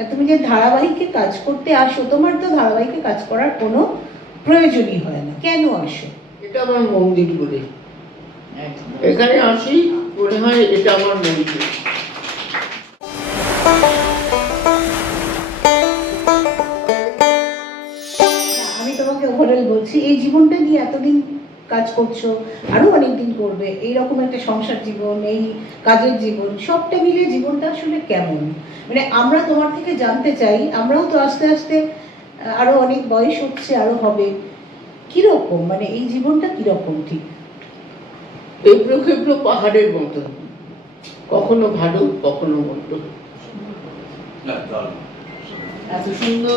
তুমি যে ধারাবাহিকে কাজ করতে আসো তোমার তো ধারাবাহিকে কাজ করার কোনো প্রয়োজনই হয় না। কেন আসো? এটা আমার মন্দির বলে। এখানে আসি মনে হয় এটা আমার মন্দির। আমি তোমাকে ওভারঅল বলছি এই জীবনটা নিয়ে এতদিন কাজ করছ আরও অনেক দিন করবে এইরকম একটা সংসার জীবন এই কাজের জীবন সবটা মিলে জীবনটা আসলে কেমন? মানে আমরা তোমার থেকে জানতে চাই আমরাও তো আস্তে আস্তে আহ, আরও অনেক বয়স হচ্ছে আরও হবে। কীরকম? মানে এই জীবনটা কীরকম ঠিক? এবড়ো খেবড়ো পাহাড়ের মতো। কখনো ভালো কখনো মন্দ। এত সুন্দর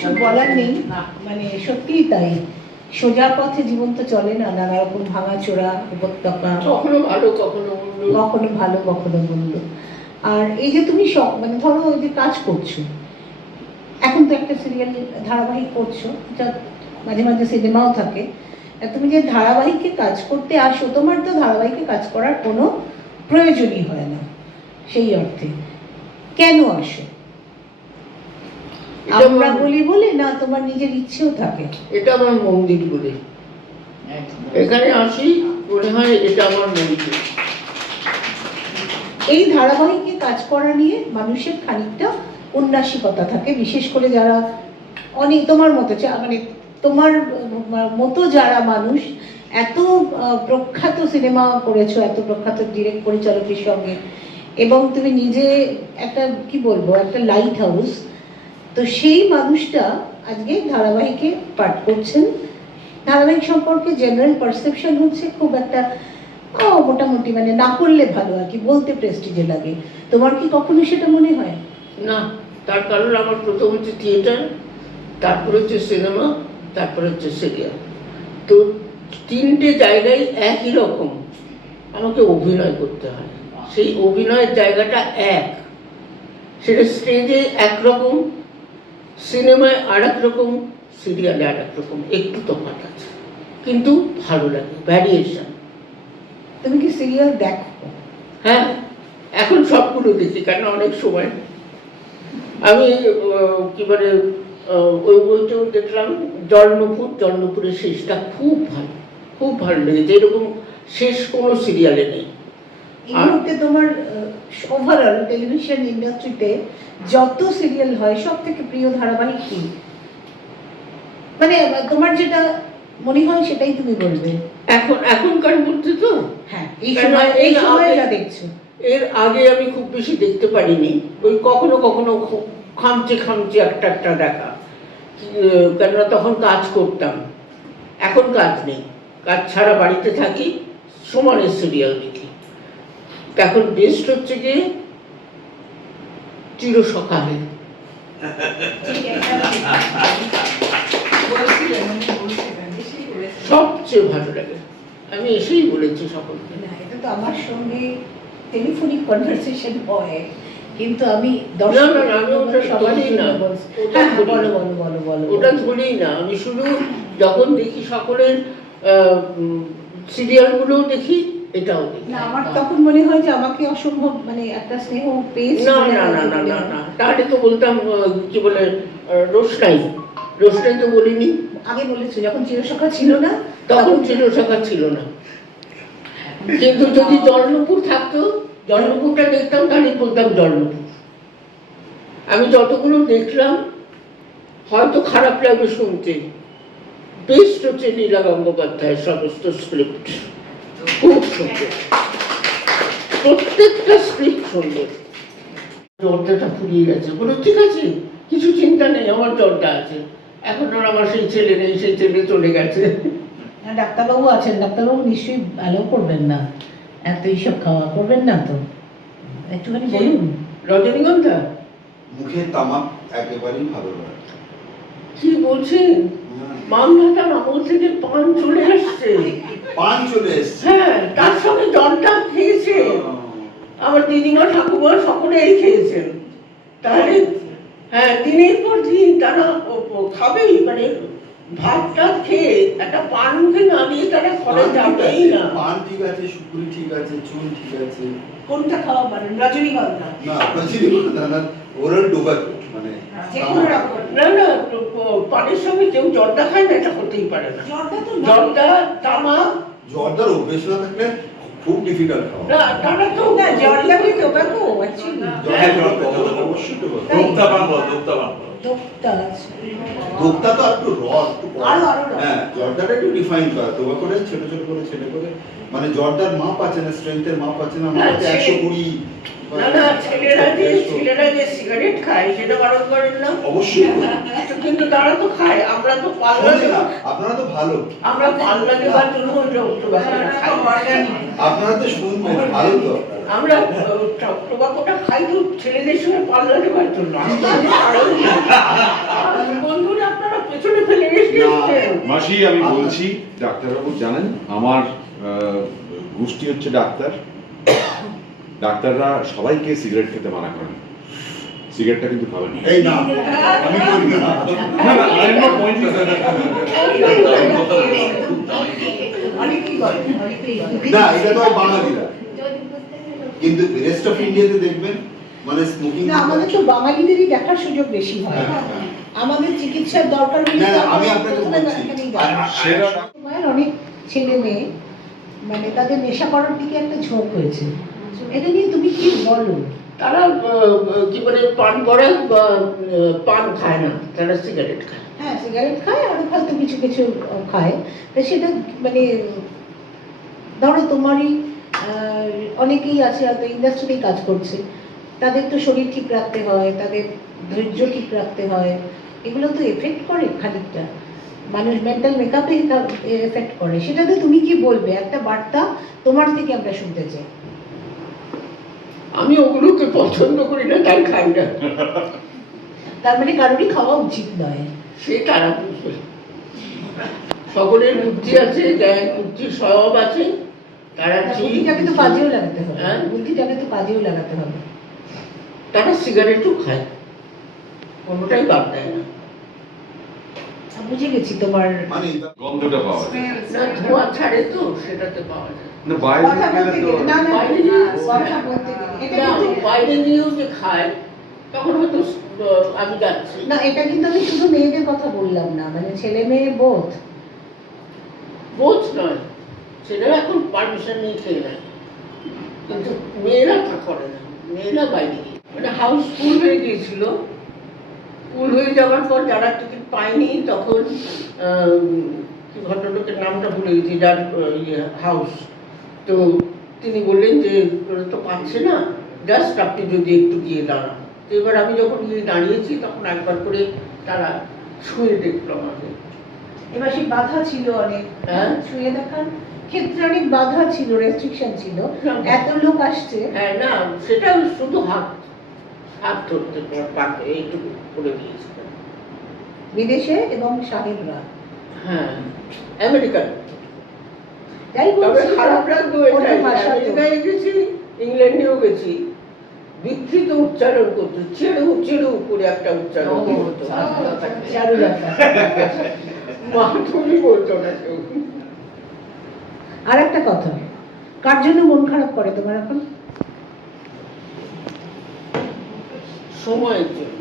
কিছু বলার নেই। মানে সত্যিই তাই। সোজা পথে জীবন তো চলে না নানা রকম ভাঙাচোরা উপত্যকা। কখনো ভালো কখনো কখনো ভালো কখনো মন্দ। আর এই যে তুমি সব মানে ধরো যে কাজ করছ এখন তো একটা সিরিয়াল ধারাবাহিক করছ যা মাঝে মাঝে সিনেমাও থাকে। তুমি যে ধারাবাহিকে কাজ করতে আসো তোমার তো ধারাবাহিকে কাজ করার কোনো প্রয়োজনই হয় না সেই অর্থে। কেন আসো? আমরা বলি বলে না তোমার নিজের ইচ্ছেও থাকে। এটা আমার মন্দির বলে। এখানে আসি মনে হয় এটা আমার মন্দির। এই ধারাবাহিকে কাজ করা নিয়ে মানুষের খানিকটা উন্নাসিকতা থাকে বিশেষ করে যারা অনেক তোমার মতো মানে তোমার মতো যারা মানুষ এত প্রখ্যাত সিনেমা করেছ এত প্রখ্যাত ডিরেক্ট পরিচালকের সঙ্গে এবং তুমি নিজে একটা কি বলব একটা লাইট হাউস তো সেই মানুষটা আজকে ধারাবাহিকে পাঠ করছেন। ধারাবাহিক সম্পর্কে জেনারেল পারসেপশন হচ্ছে খুব একটা, ও, মোটামুটি মানে না করলে ভালো আর কি, বলতে প্রেস্টিজে লাগে। তোমার কি কখনো সেটা মনে হয়? না, তার কারণ আমার প্রথম হচ্ছে থিয়েটার তারপর হচ্ছে সিনেমা তারপর হচ্ছে সিরিয়াল তো তিনটে জায়গায় একই রকম আমাকে অভিনয় করতে হয়। সেই অভিনয়ের জায়গাটা এক। সেটা স্টেজে একরকম সিনেমায় আর এক রকম সিরিয়ালে আর এক রকম একটু তফাৎ আছে। কিন্তু ভালো লাগে ভ্যারিয়েশন তুমি কি সিরিয়াল দেখো? হ্যাঁ এখন সবগুলো দেখি কারণ অনেক সময়। আমি কি বলে ওই বইটাও দেখলাম জলনপুর জলনপুরের শেষটা খুব ভালো খুব ভালো লেগেছে। এরকম শেষ কোনো সিরিয়ালে নেই। এই মুহূর্তে তোমার ওভারঅল টেলিভিশন ইন্ডাস্ট্রিতে যত সিরিয়াল হয় সব থেকে প্রিয় ধারাবাহিক কি? মানে তোমার যেটা মনে হয় সেটাই তুমি বলবে। এখন এখনকার মধ্যে তো? হ্যাঁ এই সময় এই সময় যা দেখছ। এর আগে আমি খুব বেশি দেখতে পারিনি। ওই কখনো কখনো খামচে খামচে একটা একটা দেখা। কেননা তখন কাজ করতাম। এখন কাজ নেই। কাজ ছাড়া বাড়িতে থাকি সমানে সিরিয়াল দেখি। এখন বেস্ট হচ্ছে কি চিরসকালে সবচেয়ে ভালো লাগে। আমি এসেই বলেছি সকলকে। না এটা তো আমার সঙ্গে টেলিফোনিক কনভারসেশন হয় কিন্তু আমি ওটা ধরি না। ধরি বলো। বলো বলো বলো ওটা ধরেই না। আমি শুধু যখন দেখি সকলের সিরিয়ালগুলোও দেখি এটাও না আমার তখন মনে হয় যে আমাকে অসম্ভব মানে একটা স্নেহ পেয়েছি না না না না না না। তাহলে তো বলতাম কি বলে রোশনাই। রোশনাই তো বলিনি। আগে বলেছ যখন চিরসখা ছিল না তখন শাখা ছিল না। কিন্তু যদি জলনপুর থাকতো জলনপুরটা দেখতাম তাহলে বলতাম জলনপুর আমি যতগুলো দেখলাম হয়তো খারাপ লাগবে শুনতে। বেস্ট হচ্ছে লীলা গঙ্গোপাধ্যায়ের সমস্ত স্ক্রিপ্ট খুব সুন্দর প্রত্যেকটা স্ক্রিপ্ট সুন্দর জ্বরটা ফুরিয়ে গেছে। বলো ঠিক আছে কিছু চিন্তা নেই আমার জ্বরটা আছে। এখন আর আমার সেই ছেলে নেই সেই ছেলে চলে গেছে। না, ডাক্তারবাবু আছেন। ডাক্তারবাবু নিশ্চয়ই অ্যালাউ করবেন না। এত এইসব খাওয়া করবেন না তো। একটুখানি বলুন। রজনীগন্ধা? মুখের তামাক একেবারেই ভালো কি বলছেন? মান আমল থেকে পান চলে আসছে। পান চলে এসছে। হ্যাঁ তার সঙ্গে জলটা খেয়েছে। আমার দিদিমা ঠাকুমা সকলেই খেয়েছেন। তাহলে হ্যাঁ দিনের পর দিন তারা খাবেই মানে ভাতটা খেয়ে একটা পান মুখে না দিয়ে তারা ঘরে যাবেই না। পান ঠিক আছে সুপুরি ঠিক আছে চুন ঠিক আছে। কোনটা খাওয়া মানে রজনীগন্ধা? না রজনীগন্ধা না টোবাকো মানে যে কোনো রকম। না না পানের সঙ্গে কেউ জর্দা খায় না এটা হতেই পারে না। জর্দা তো নয়। জর্দা তামাক জর্দার অভ্যেস না থাকলে খুব ডিফিকাল্ট খাওয়া। না তারা তো না জর্দা কি টোবাকো অ্যাকচুয়ালি হ্যাঁ, জর্দা, অবশ্যই টোবাকো তাই? দোক্তা পান বলো, দোক্তা পান বলো। দোক্তা দোক্তা তো আর একটু র একটু কড়া। আরও, আরও র। হ্যাঁ জর্দাটা একটু ডিফাইন করা। ছোট ছোট করে ছেলে করে। মানে জর্দার মাপ আছে না স্ট্রেংথের মাপ আছে না? মাপ আছে না, একশো কুড়ি। না না ছেলেরা যে ছেলেরা যে সিগারেট খায় সেটা বারণ করেন না। অবশ্যই। কিন্তু তারা তো খায় আমরা তো পাল্লা শোনে না, দেব- আপনারা তো ভালো। আমরা পাল্লা দেওয়ার জন্য ওই টোবাকোটা খাই। আপনারা তো শুনবেন ভালো তো। আমরা টোবাকোটা খাই তো ছেলেদের সঙ্গে পাল্লা দেওয়ার জন্য। আমরা কারণ আর বন্ধুরা আপনারা পেছনে ফেলে এসেছেন। মাসি আমি বলছি ডাক্তারবাবু জানেন আমার আহ, গোষ্ঠী হচ্ছে ডাক্তার। ডাক্তাররা সবাইকে সিগারেট খেতে মানা করেন সিগারেটটা কিন্তু খাবেন না। এই না আমি করি না এটা তো বাঙালিরা কিন্তু রেস্ট অফ ইন্ডিয়াতে দেখবেন মানে স্মোকিং না আমাদের তো বাঙালিদেরই দেখার সুযোগ বেশি হয় হ্যাঁ, আমাদের চিকিৎসার দরকার হলে আমি আপনাকে অনেক ছেলে মেয়ে মানে তাদের নেশা করার দিকে একটা ঝোঁক হয়েছে এটা নিয়ে তুমি কি বলো? তারা কি বলে পান করে পান খায় না তারা সিগারেট খায়। হ্যাঁ সিগারেট খায় আর হয়তো কিছু কিছু খায়। তা সেটা মানে ধরো তোমারই অনেকেই আছে হয়তো ইন্ডাস্ট্রিতেই কাজ করছে। তাদের তো শরীর ঠিক রাখতে হয় তাদের ধৈর্য ঠিক রাখতে হয়। এগুলো তো এফেক্ট করে খানিকটা। মানুষ মেন্টাল মেকআপে এফেক্ট করে। সেটাতে তুমি কি বলবে? একটা বার্তা তোমার থেকে আমরা শুনতে চাই। আমি ওগুলোকে পছন্দ করি না তাই খাই না। তার মানে কারোরই খাওয়া উচিত নয়। সে তারা বুঝবে। সকলের বুদ্ধি আছে জ্ঞান বুদ্ধির স্বভাব আছে তারা বুদ্ধিটাকে তো কাজেও লাগাতে হবে। হ্যাঁ? বুদ্ধিটাকে তো কাজেও লাগাতে হবে। তারা সিগারেটও খায়। কোনোটাই বাদ দেয় না। বুঝে গেছি তোমার মানে গন্ধটা পাওয়া যায়। না ধোঁয়া ছাড়ে তো সেটাতে পাওয়া যায়। না বাইরে গেলে তো না না কথা বলতে গেলে এটা কিন্তু বাইরে গিয়েও যে খায় তখন হয়তো আমি যাচ্ছি। না এটা কিন্তু আমি শুধু মেয়েদের কথা বললাম না মানে ছেলে মেয়ে বোধ। বোঝ নয় ছেলেরা এখন পারমিশন নিয়ে খেয়ে নেয়। কিন্তু মেয়েরা তা করে না মেয়েরা বাইরে মানে হাউস ফুল হয়ে গিয়েছিল। ফুল হয়ে যাওয়ার পর যারা টিকিট পায়নি তখন আহ, কি ভদ্রলোকের নামটা ভুলে গেছি যার ইয়ে হাউস তো তিনি বললেন যে ওরা তো পাচ্ছে না। জাস্ট আপনি যদি একটু গিয়ে দাঁড়ান। তো এবার আমি যখন গিয়ে দাঁড়িয়েছি তখন একবার করে তারা শুয়ে দেখল আমাকে। এবার সেই বাধা ছিল অনেক। হ্যাঁ। শুয়ে দেখার ক্ষেত্রে অনেক বাধা ছিল রেস্ট্রিকশন ছিল। এত লোক আসছে। হ্যাঁ না সেটা শুধু হাত হাত ধরতে পারবে এইটুকু করে দিয়েছিলেন বিদেশে এবং সাহেবরা। হ্যাঁ আমেরিকান। যাই তবে খারাপ লাগতো গেছি ইংল্যান্ডেও গেছি বিকৃত উচ্চারণ করতো চেড়ু চেড়ু করে একটা উচ্চারণ করতো। বলতো না কেউ। আর একটা কথা কার জন্য মন খারাপ করে তোমার এখন? সময়ের জন্য।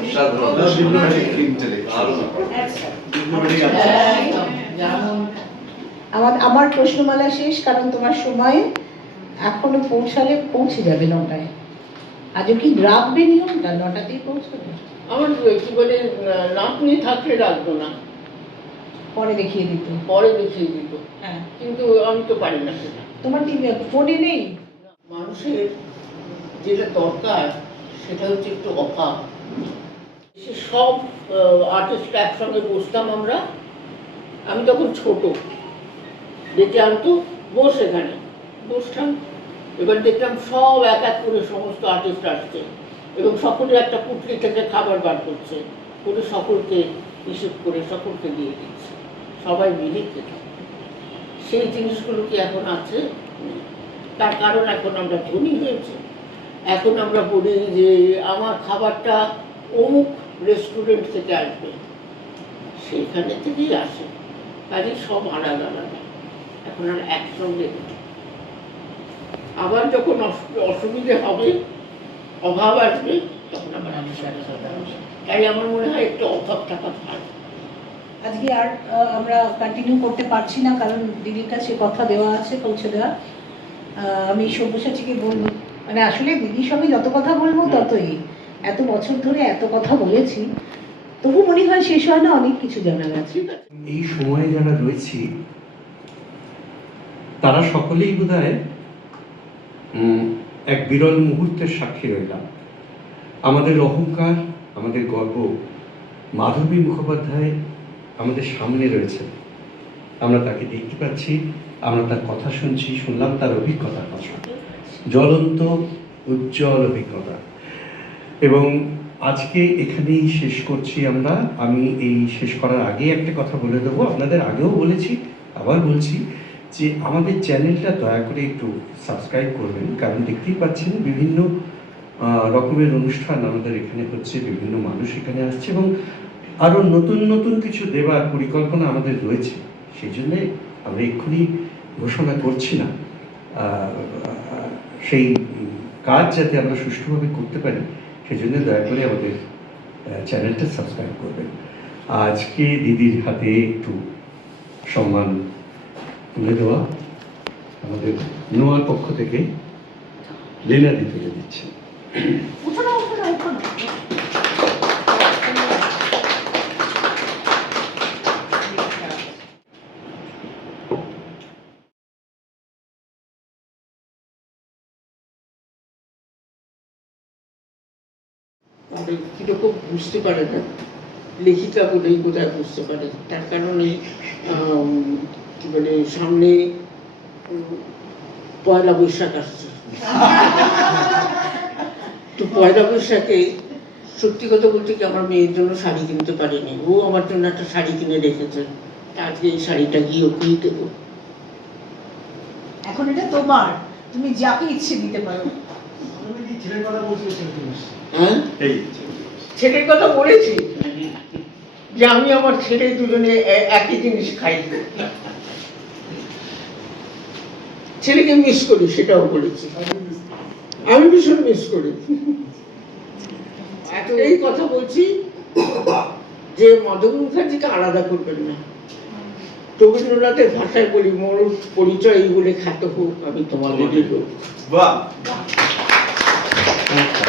অসাধারণ আমার আমার প্রশ্নমালা শেষ কারণ তোমার সময়ে এখনও পৌঁছালে পৌঁছে যাবে নটায়। আজও কি রাখবে নিয়মটা? নটাতেই পৌঁছাবে? আমার কি বলে নাতনি থাকলে রাখতো না। পরে দেখিয়ে দিত। পরে দেখিয়ে দিত। হ্যাঁ। কিন্তু আমি তো পারি না সেটা। তোমার টিভি ফোনে নেই? মানুষের যেটা দরকার সেটা হচ্ছে একটু অভাব। সব আর্টিস্ট একসঙ্গে বসতাম আমরা। আমি তখন ছোট। ডেকে আনতো, বস এখানে। বসতাম এবার দেখলাম সব এক এক করে সমস্ত আর্টিস্ট আসছে এবং সকলে একটা পুটলি থেকে খাবার বার করছে। করে সকলকে হিসেব করে সকলকে দিয়ে দিচ্ছে। সবাই মিলে খেত সেই জিনিসগুলো কি এখন আছে? তার কারণ এখন আমরা ধনী হয়েছি। এখন আমরা বলি যে আমার খাবারটা অমুক রেস্টুরেন্ট থেকে আসবে। সেখানে থেকেই আসে। কাজে সব আলাদা আলাদা। এখন আর একসঙ্গে আবার যখন অসুবিধে হবে অভাব আসবে তখন আবার আমি। তাই আমার মনে হয় একটু অভাব থাকা ভালো। আজকে আর আমরা কন্টিনিউ করতে পারছি না কারণ দিদির কাছে কথা দেওয়া আছে পৌঁছে দেওয়া। আহ, আমি সব্যসাচীকে বলব মানে আসলে দিদির সঙ্গে যত কথা বলব ততই। এত বছর ধরে এত কথা বলেছি। তবু মনে হয় শেষ হয় না, অনেক কিছু জানা গেছে। এই সময়ে যারা রয়েছি, তারা সকলেই বোধ এক বিরল মুহূর্তের সাক্ষী রইলাম। আমাদের অহংকার, আমাদের গর্ব, মাধবী মুখোপাধ্যায় আমাদের সামনে রয়েছে। আমরা তাকে দেখতে পাচ্ছি, আমরা তার কথা শুনছি, শুনলাম তার অভিজ্ঞতার কথা। জ্বলন্ত, উজ্জ্বল অভিজ্ঞতা। এবং আজকে এখানেই শেষ করছি আমরা। আমি এই শেষ করার আগে একটা কথা বলে দেবো। আপনাদের আগেও বলেছি, আবার বলছি যে আমাদের চ্যানেলটা দয়া করে একটু সাবস্ক্রাইব করবেন। কারণ দেখতেই পাচ্ছেন বিভিন্ন রকমের অনুষ্ঠান আমাদের এখানে হচ্ছে, বিভিন্ন মানুষ এখানে আসছে এবং আরও নতুন নতুন কিছু দেওয়ার পরিকল্পনা আমাদের রয়েছে। সেই জন্যে আমরা এক্ষুনি ঘোষণা করছি না। সেই কাজ যাতে আমরা সুষ্ঠুভাবে করতে পারি সেই জন্য দয়া করে আমাদের চ্যানেলটা সাবস্ক্রাইব করবেন। আজকে দিদির হাতে একটু সম্মান তুলে দেওয়া আমাদের নোয়ার পক্ষ থেকে লেনাদি তুলে দিচ্ছে। কীরকম বুঝতে পারে না? লেখিকা বলেই বুঝতে পারে। তার কারণে সামনে পয়লা বৈশাখ আসছে। তো পয়লা বৈশাখে, সত্যি কথা বলতে কি, আমার মেয়ের জন্য শাড়ি কিনতে পারিনি। ও আমার জন্য একটা শাড়ি কিনে রেখেছে। আজকে এই শাড়িটা গিয়ে ওকেই দেবো এখন এটা তোমার। তুমি যাকে ইচ্ছে দিতে পারো। হ্যাঁ? এই। ছেলের কথা বলেছি? যে আমি আমার ছেলে দুজনে একই জিনিস খাই। ছেলেকে মিস করি সেটাও বলেছি। আমি ভীষণ মিস করি। একটাই কথা বলছি যে মদন মুখার্জিকে আলাদা করবেন না। রবীন্দ্রনাথের ভাষায় বলি মোর পরিচয় এই বলে খ্যাত হোক আমি তোমাদের লোক। বাহ। Thank you.